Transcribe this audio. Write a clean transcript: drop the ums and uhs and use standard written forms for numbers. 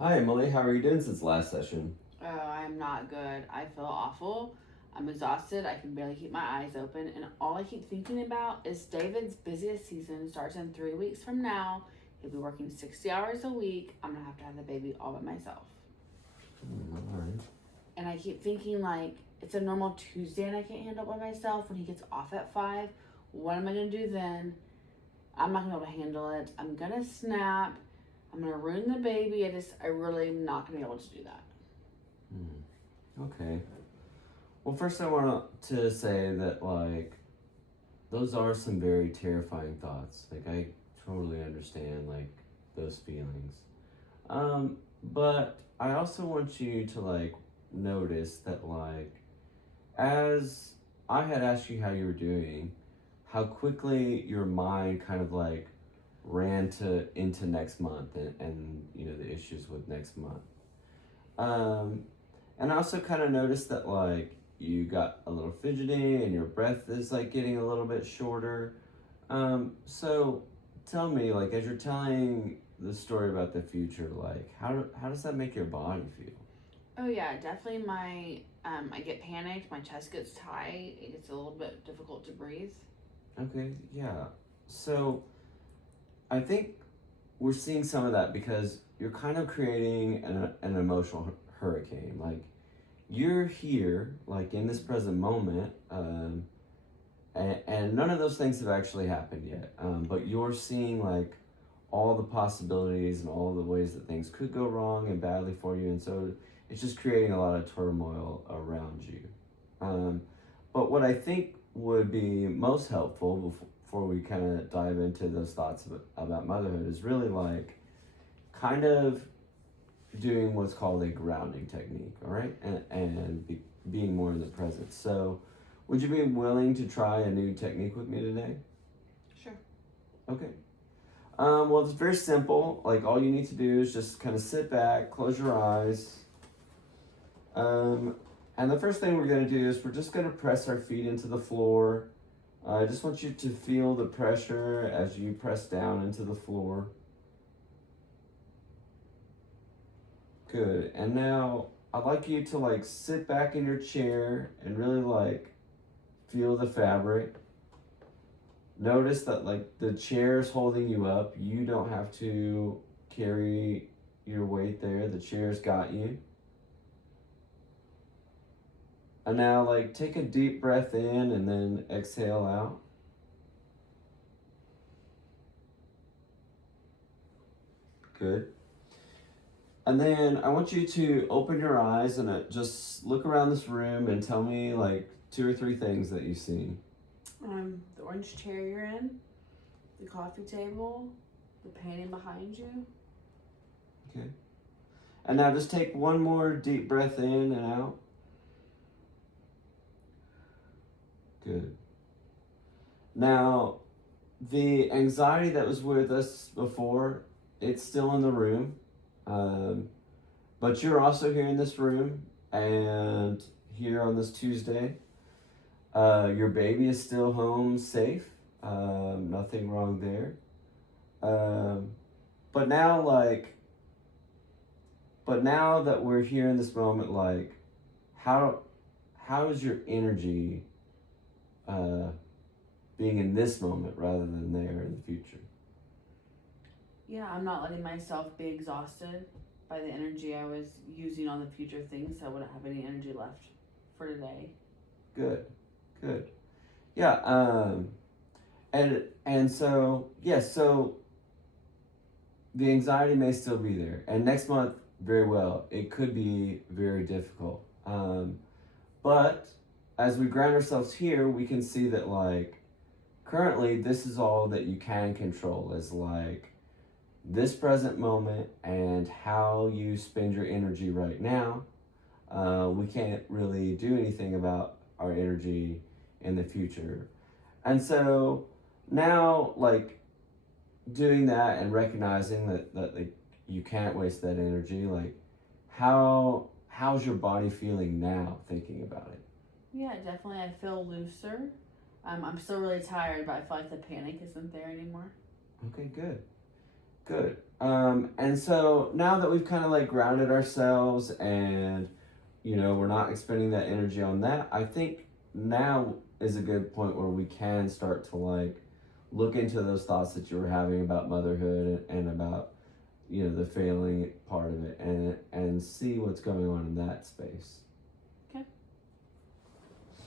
Hi, Emily. How are you doing since last session? Oh, I'm not good. I feel awful. I'm exhausted. I can barely keep my eyes open. And all I keep thinking about is David's busiest season starts in 3 weeks from now. He'll be working 60 hours a week. I'm going to have the baby all by myself. All right. And I keep thinking, like, it's a normal Tuesday and I can't handle it by myself when he gets off at 5. What am I going to do then? I'm not going to be able to handle it. I'm going to snap. I'm going to ruin the baby. I really am not going to be able to do that. Okay. Well, first I want to say that, those are some very terrifying thoughts. I totally understand, those feelings. But I also want you to, notice that, as I had asked you how you were doing, how quickly your mind kind of, ran into next month and the issues with next month. Um, and I also kind of noticed that you got a little fidgety and your breath is getting a little bit shorter. So tell me, as you're telling the story about the future, how does that make your body feel? Oh yeah, definitely. I get panicked. My chest gets tight. It gets a little bit difficult to breathe. Okay, yeah. So I think we're seeing some of that because you're kind of creating an emotional hurricane. You're here, in this present moment, and none of those things have actually happened yet. But you're seeing all the possibilities and all the ways that things could go wrong and badly for you, and so it's just creating a lot of turmoil around you. Um, but what I think would be most helpful before we kind of dive into those thoughts about motherhood is really kind of doing what's called a grounding technique, all right? And being more in the present. So, would you be willing to try a new technique with me today? Sure. Okay. Well, it's very simple. All you need to do is just kind of sit back, close your eyes. And the first thing we're going to do is we're just going to press our feet into the floor. I just want you to feel the pressure as you press down into the floor. Good. And now I'd like you to sit back in your chair and really feel the fabric. Notice that the chair is holding you up. You don't have to carry your weight there. The chair's got you. And now take a deep breath in and then exhale out. Good. And then I want you to open your eyes and just look around this room and tell me 2 or 3 things that you've seen. The orange chair you're in, the coffee table, the painting behind you. Okay. And now just take one more deep breath in and out. Good. Now, the anxiety that was with us before, it's still in the room. But you're also here in this room and here on this Tuesday. Your baby is still home safe. Nothing wrong there. But now that we're here in this moment, how is your energy being in this moment rather than there in the future? Yeah, I'm not letting myself be exhausted by the energy I was using on the future things, so I wouldn't have any energy left for today. Good. Yeah. And so yes. So the anxiety may still be there, and next month, very well, it could be very difficult. But as we ground ourselves here, we can see that currently this is all that you can control is this present moment and how you spend your energy right now. We can't really do anything about our energy in the future. And so now doing that and recognizing that you can't waste that energy, how's your body feeling now thinking about it? Yeah, definitely. I feel looser. I'm still really tired, but I feel like the panic isn't there anymore. Okay, good. And so now that we've kind of like grounded ourselves and, you know, we're not expending that energy on that, I think now is a good point where we can start to like look into those thoughts that you were having about motherhood and about, you know, the failing part of it and see what's going on in that space.